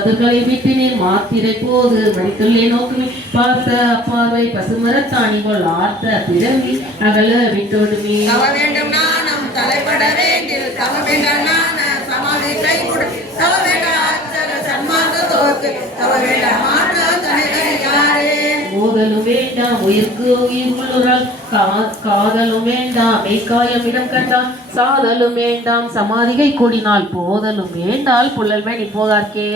சதுர்களை விட்டு நீர் மாத்திரை போது மறித்துள்ளே நோக்கி பார்த்த அப்பாவை பசுமரத்தாணி போல் ஆர்த்த பிறவி அகல விட்டோடுமே. தவ வேண்டும் நாணம் தலைப்பட வேண்டில் தவ வேண்டாம் நாண சமாதி கை கொடு. தவ வேண்டாம் அச்சர சன்மார்க்க தோற்கு தவ வேண்டாம் யாரே மோதலும் வேண்டாம் உயிர்க்கு உயிர் உள்ளுறால் கா- காதலும் வேண்டாம் மெய்க்காயம் இடம் கண்டால் சாதலும் வேண்டாம் சமாதிகை கூடினால் போதலும் வேண்டால் புள்ளல் வேணி போகார்க்கே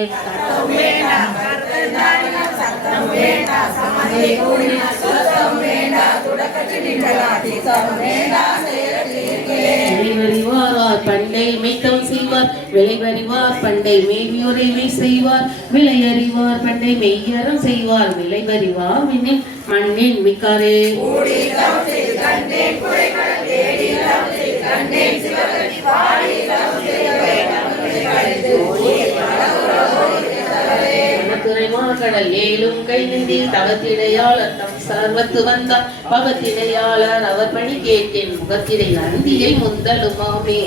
பண்டை மெய்த்தம் செய்வார் விளைவறிவார் பண்டை மேவியுரைமை செய்வார் விளையறிவார் பண்டை மெய்யறம் செய்வார். விளைவறிவார் விண்ணின் மண்ணின் மிக்காரே. கடல் ஏலும் கை நின்றி தவத்திடையாளர் தம் சர்வத்து வந்தார். பவத்திடையாளர் அவர் பணி கேட்டேன் முகத்திடை நந்தியை முந்தலுமாமே.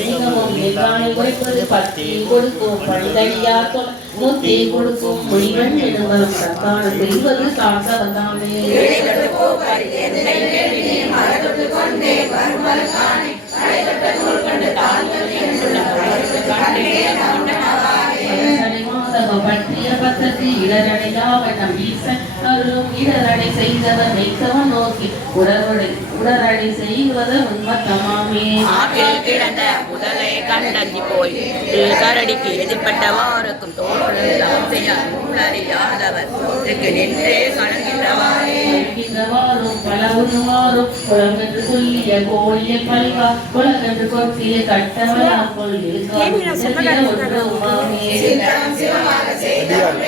மிகவும் எங்கானை உரைப்பது பத்தி கொடுக்கும் பணிதடியா தொல் முத்தி பத்தத்து நம் ஈசன் அருளும் இடரடை செய்தவர் மெய்த்தவன் நோக்கி உடரடை உடரடை செய்வது உண்மத்தமாமே ஆற்றில் கிடந்த முதலை கண்டஞ்சி போய் கரடிக்கு எதிர்பட்டவாருக்கும் தோற்றம் செய்ய நூலறியாதவர் தோற்றுக்கு நின்றே இருக்கின்றவாறும் பல உருவாரும் குளங்கன்று சொல்லிய கோழிய பல்வா குளங்கன்று கொத்திய கட்டவலாம் கொள் ஒன்று உமாமே. பிராணரில் உண்டனை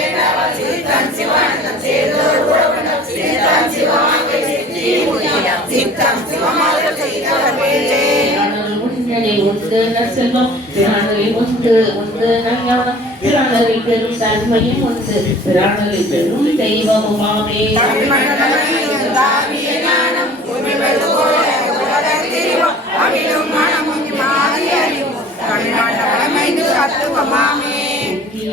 உண்டு நற்செல்வம். பிராணரில் உண்டு உண்டு நஞ்ஞானம் பிராணரில் பெரும் தன்மையும் உண்டு. பெரும் தெய்வமுமாமே.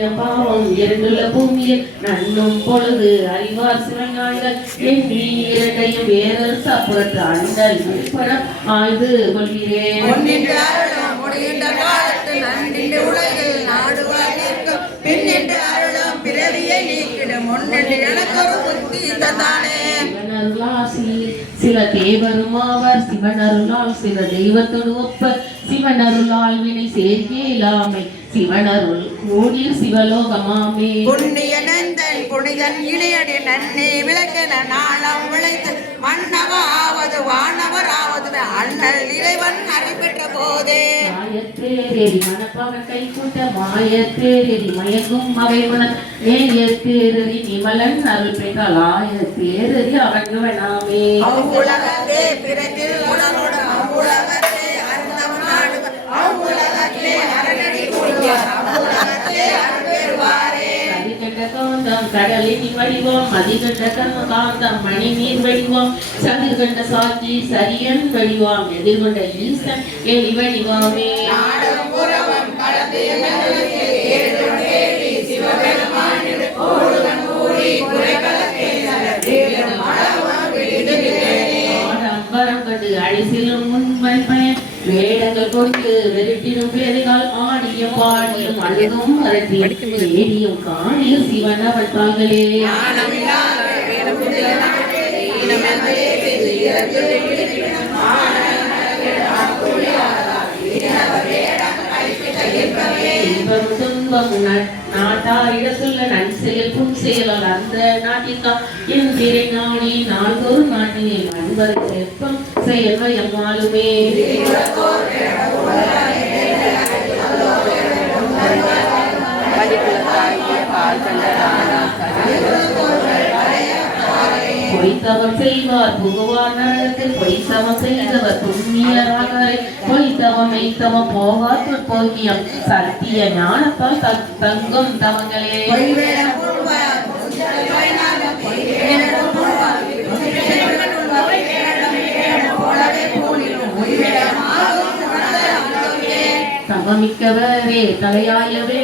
முக்கிய பாவம் இரண்டுள்ள பூமியில் நன்னும் பொழுது அறிவார் சிவஞானிகள் எண்ணி இரண்டையும் வேறொரு சாப்புறத்து அண்டல் விற்பனம் ஆய்வு கொள்கிறேன் அருளும் உலகில் நாடுவார் நிற்கும். அருளும் பிறவியை நீக்கிடும். புத்தி தந்தானே. சிவனருளால் சி- சில தேவரும் ஆவர். சிவனருளால் சில தெய்வத்தோடு ஒப்ப. சிவனருளால் வினை சேர்க்கே இல்லாமை. சிவனருள் கூடிய சிவலோகமாமே. புண்ணிய நந்தன் புனிதன் இணையடி நன்னே விளக்கென நாளம் விளைத்து மன்னவாவது வானவராவது அண்ணல் இறைவன் அறிபெற்ற போதே. மாயத்தேரேறி மனப்பவன் கை கூட்ட மாயத்தேரேறி மயங்கும் அவைவன நேயத்தேரறி நிமலன் அருள் பெற்றால் ஆயத்தேரறி அவங்குவனாமே அவ்வுலகத்தே பிறத்தில் உடலோடு கடலின் வடிவம் மதிகண்ட கர்ம காந்தம் மணி நீர் வடிவம் சதிர்கண்ட சாட்சி சரியன் வடிவாம் எதிர்கொண்ட ஈசன் எலி வடிவாமே அழிசிலும் பயன் வேடங்கள் கொண்டு வெறுட்டிடும் பேருகால் ஆடியும் பாடியும் அழுதும் அரட்டியும் ஏடியும் காணியும் சிவன் அவள் தாங்களே இன்பம் துன்பம் ந- சொல்ல நன் செயல் புன் செயலால் அந்த நாட்டிற்கா? என் திரை நாடி நாள்தோறும் நாட்டினேன் அன்பர் வெப்பம் செயல்வை எம்மாலுமே பொய்த்தவம் செய்வார். புகுவார் நரகத்தில் பொய்த்தவம் செய்தவர். புண்ணியராகரை பொய்த்தவம் மெய்த்தவம் போகாத்து போகியம் சத்திய ஞானத்தால் தங்கும் தவங்களே. தவமிக்கவரே தலையாயவே.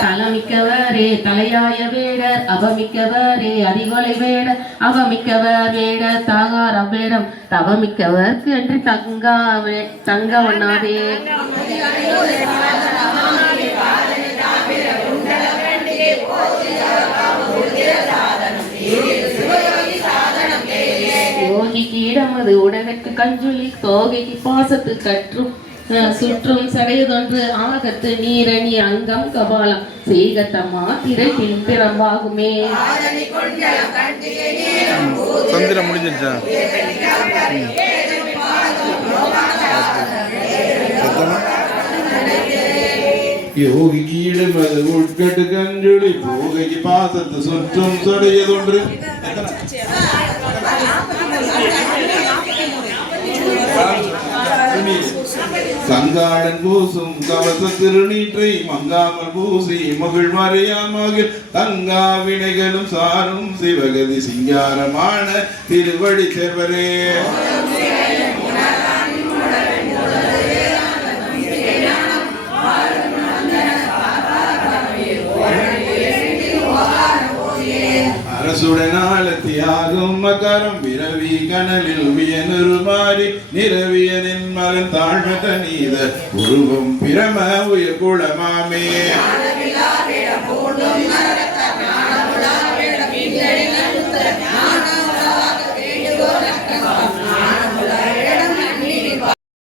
தலமிக்கவரே தலையாய வேடர் அவமிக்கவரே அறிவலை வேடர் அவமிக்கவர் வேடர் தாகார வேடம் தவமிக்கவர்க்கு என்று தங்கா தங்க ஒண்ணாதே யோகிக்கு இடமது உடனுக்கு கஞ்சுளி தோகைக்கு பாசத்து கற்றும் சுற்றும் சடையதொன்று ஆகத்து நீரணி அங்கம் கபாலம் செய்கத்தம்மா திரை பின்பிறம்பாகுமே சந்திரம் முடிஞ்சிருச்சா யோகிக்கு இடமது உட்கட்டு கஞ்சுளி போகைக்கு பாசத்து சுற்றும் சொடையதொன்று சங்காளன் பூசும் கவச திருநீற்றை மங்காமல் பூசி மகிழ் மறையாமகில் தங்கா வினைகளும் சாரும் சிவகதி சிங்காரமான திருவடி செவரே. சுடனால தியாகும் மகரம். விரவி கனலில் வியனுரு மாறி நிரவியனின் மகன் தாழ்மத நீத உருவம் பிரம உய குளமாமே